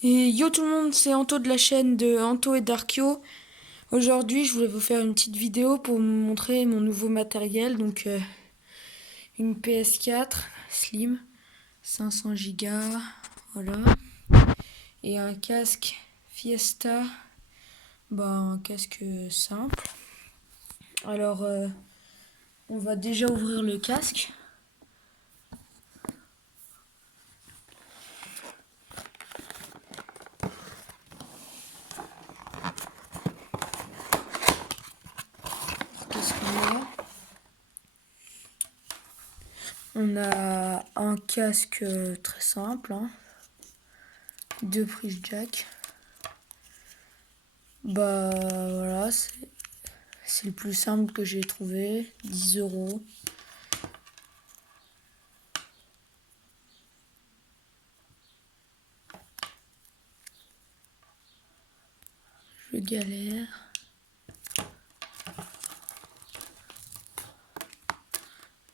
Et yo tout le monde, c'est Anto de la chaîne de Anto et Darkio. Aujourd'hui, je voulais vous faire une petite vidéo pour vous montrer mon nouveau matériel. Donc, une PS4 Slim, 500 Go, voilà. Et un casque Fiesta, un casque simple. Alors, on va déjà ouvrir le casque. Qu'est-ce qu'on a? On a un casque très simple, hein. Deux prises jack. Voilà, c'est le plus simple que j'ai trouvé, 10 €. Je galère.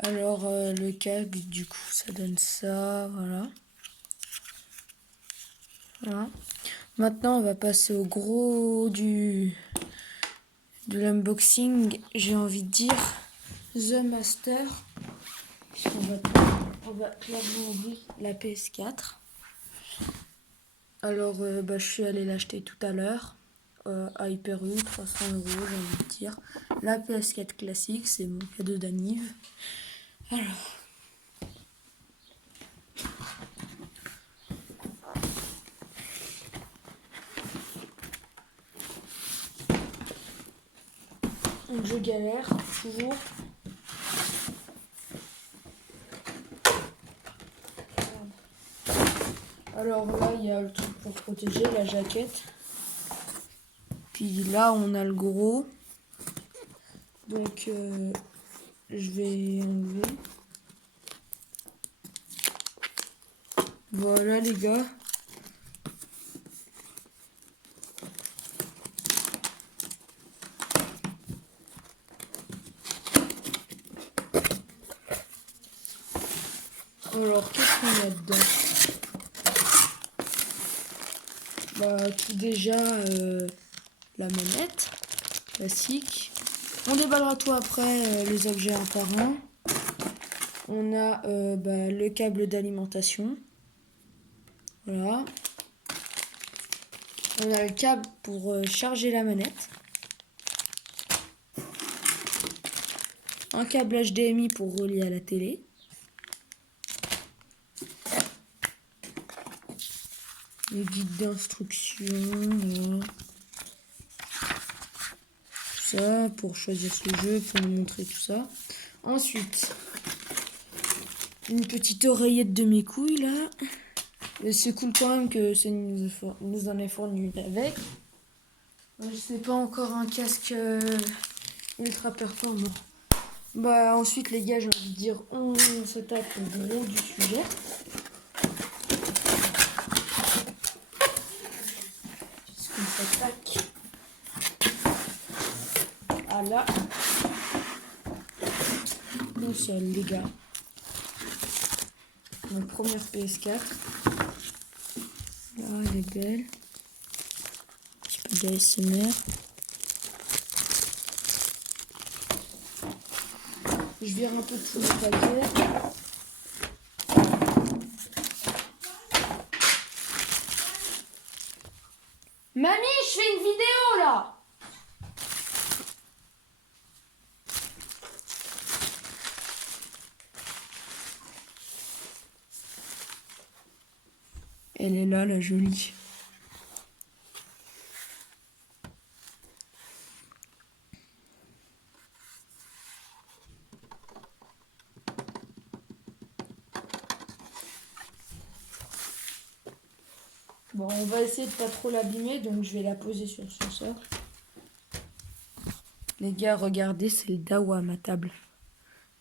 Alors le câble, du coup, ça donne ça, voilà. Voilà. Maintenant, on va passer au gros de l'unboxing. J'ai envie de dire The Master. On va clairement ouvrir la PS4. Alors, je suis allée l'acheter tout à l'heure à Hyper U, 300 €, j'ai envie de dire. La PS4 classique, c'est mon cadeau d'anniv. Alors, donc je galère toujours. Alors là, il y a le truc pour protéger la jaquette. Puis là, on a le gros. Donc, je vais enlever. Voilà, les gars. Alors, qu'est-ce qu'on a dedans? Tout déjà, la manette classique. On déballera tout après, les objets un par un. On a le câble d'alimentation. Voilà. On a le câble pour charger la manette. Un câble HDMI pour relier à la télé. Le guide d'instruction. Voilà. Ça pour choisir ce jeu, pour nous montrer tout ça. Ensuite, une petite oreillette de mes couilles là. C'est cool quand même que ça nous en ait fourni une avec. Je sais pas, encore un casque ultra performant. Ensuite les gars, j'ai envie de dire, on se tape le gros du sujet. Puisqu'on s'attaque à la console, les gars. Ma première PS4. Là, elle est belle. Un petit peu d'ASMR. Je vire un peu tout le paquet. Mamie, je fais une vidéo là! Elle est là, la jolie. Bon, on va essayer de pas trop l'abîmer, donc je vais la poser sur son socle. Les gars, regardez, c'est le Dawa, ma table.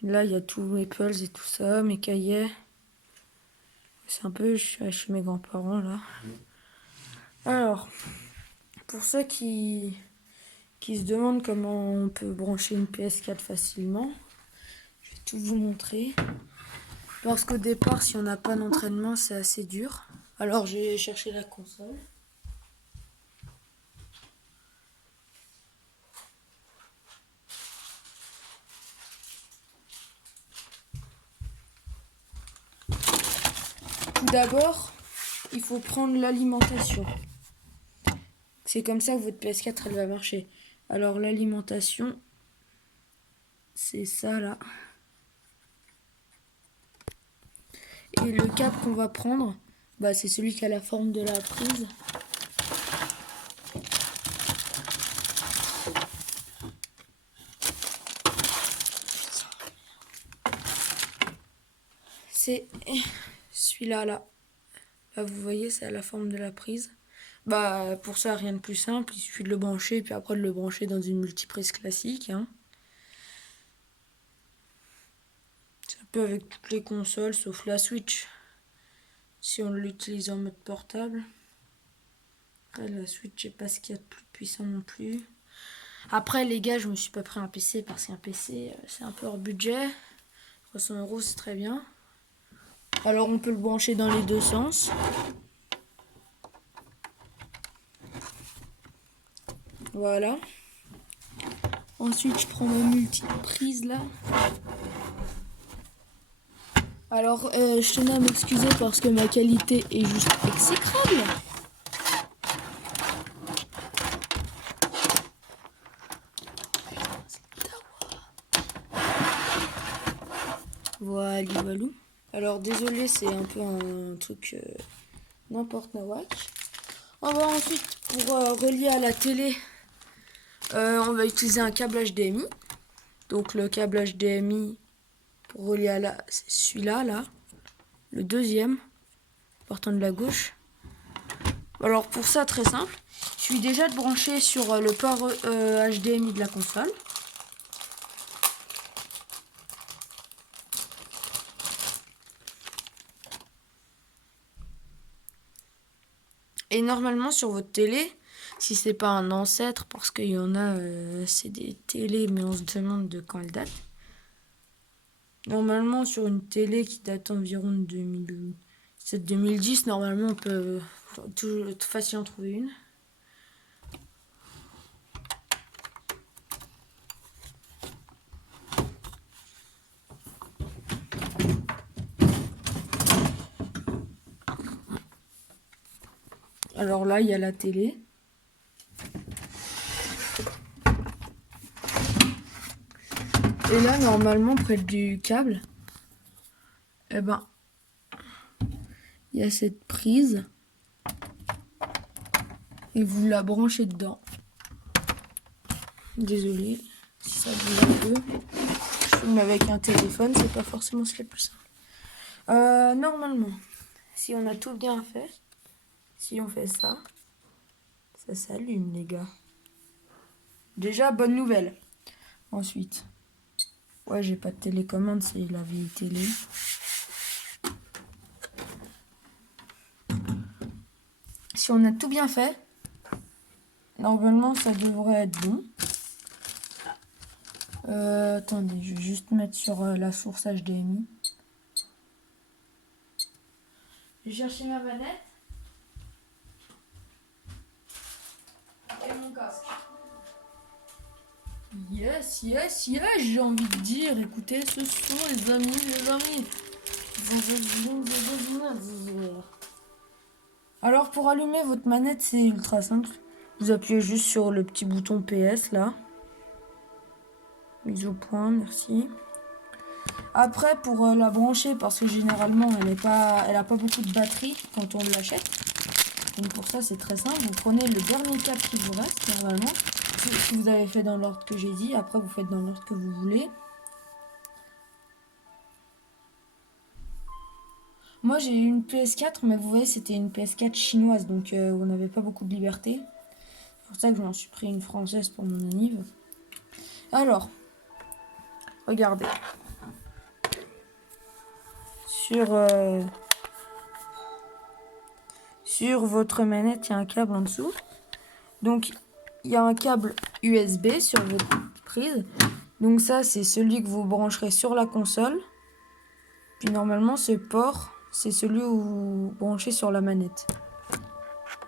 Là, il y a tous mes Apples et tout ça, mes cahiers. C'est un peu, je suis chez mes grands-parents, là. Alors, pour ceux qui se demandent comment on peut brancher une PS4 facilement, je vais tout vous montrer. Parce qu'au départ, si on n'a pas d'entraînement, c'est assez dur Alors j'ai cherché la console. Tout d'abord, il faut prendre l'alimentation. C'est comme ça que votre PS4 elle va marcher. Alors l'alimentation, c'est ça là. Et le câble qu'on va prendre, bah, c'est celui qui a la forme de la prise. C'est celui-là là. Là vous voyez, c'est à la forme de la prise. Bah pour ça rien de plus simple, il suffit de le brancher et puis après de le brancher dans une multiprise classique. Hein. C'est un peu avec toutes les consoles sauf la Switch. Si on l'utilise en mode portable. Après la Switch, je sais pas ce qu'il y a de plus puissant non plus. Après les gars, je me suis pas pris un PC parce qu'un PC c'est un peu hors budget. 300 € c'est très bien. Alors on peut le brancher dans les deux sens. Voilà. Ensuite je prends ma multiprise là. Alors je tenais à m'excuser parce que ma qualité est juste exécrable. Voilà, voilà. Alors désolé, c'est un peu un truc n'importe nawak. On va ensuite, pour relier à la télé, on va utiliser un câble HDMI. Donc le câble HDMI pour relier à la, c'est celui-là, là. Le deuxième, partant de la gauche. Alors pour ça, très simple. Je suis déjà de brancher sur le port HDMI de la console. Et normalement sur votre télé, si c'est pas un ancêtre, parce qu'il y en a, c'est des télés, mais on se demande de quand elles datent. Normalement sur une télé qui date environ de 2007-2010, normalement on peut toujours facilement trouver une. Alors là, il y a la télé. Et là, normalement, près du câble, eh ben, il y a cette prise. Et vous la branchez dedans. Désolé si ça bouge un peu. Je filme avec un téléphone, c'est pas forcément ce qui est le plus simple. Normalement, si on a tout bien fait, si on fait ça, ça s'allume les gars. Déjà, bonne nouvelle. Ensuite, ouais, j'ai pas de télécommande, c'est la vieille télé. Si on a tout bien fait, normalement ça devrait être bon. Attendez, je vais juste mettre sur la source HDMI. J'ai cherché ma manette et mon casque. Yes, yes, yes, j'ai envie de dire. Écoutez ce son, les amis, les amis. Alors pour allumer votre manette, c'est ultra simple. Vous appuyez juste sur le petit bouton PS là. Mise au point, merci. Après pour la brancher, parce que généralement elle a pas beaucoup de batterie quand on l'achète. Donc pour ça c'est très simple. Vous prenez le dernier câble qui vous reste normalement. Si vous avez fait dans l'ordre que j'ai dit, après vous faites dans l'ordre que vous voulez. Moi j'ai eu une PS4, mais vous voyez c'était une PS4 chinoise, donc on n'avait pas beaucoup de liberté. C'est pour ça que je m'en suis pris une française pour mon anniv. Alors, regardez. Sur votre manette, il y a un câble en dessous. Donc il y a un câble USB sur votre prise. Donc ça c'est celui que vous brancherez sur la console. Puis normalement ce port, c'est celui où vous branchez sur la manette.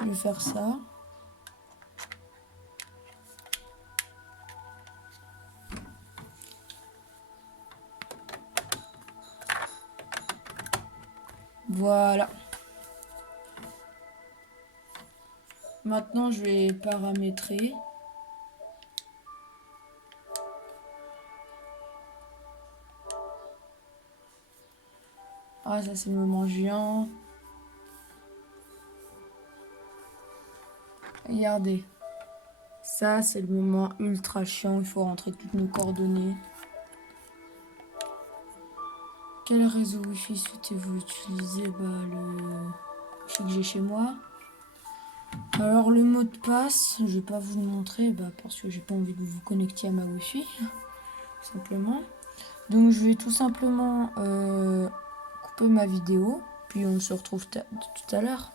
Je vais faire ça. Voilà. Maintenant, je vais paramétrer. Ah, ça c'est le moment chiant. Regardez. Ça, c'est le moment ultra chiant. Il faut rentrer toutes nos coordonnées. Quel réseau Wi-Fi souhaitez-vous utiliser? Le Wi-Fi que j'ai chez moi. Alors le mot de passe, je vais pas vous le montrer parce que j'ai pas envie de vous connecter à ma Wi-Fi, simplement. Donc je vais tout simplement couper ma vidéo, puis on se retrouve tout à l'heure.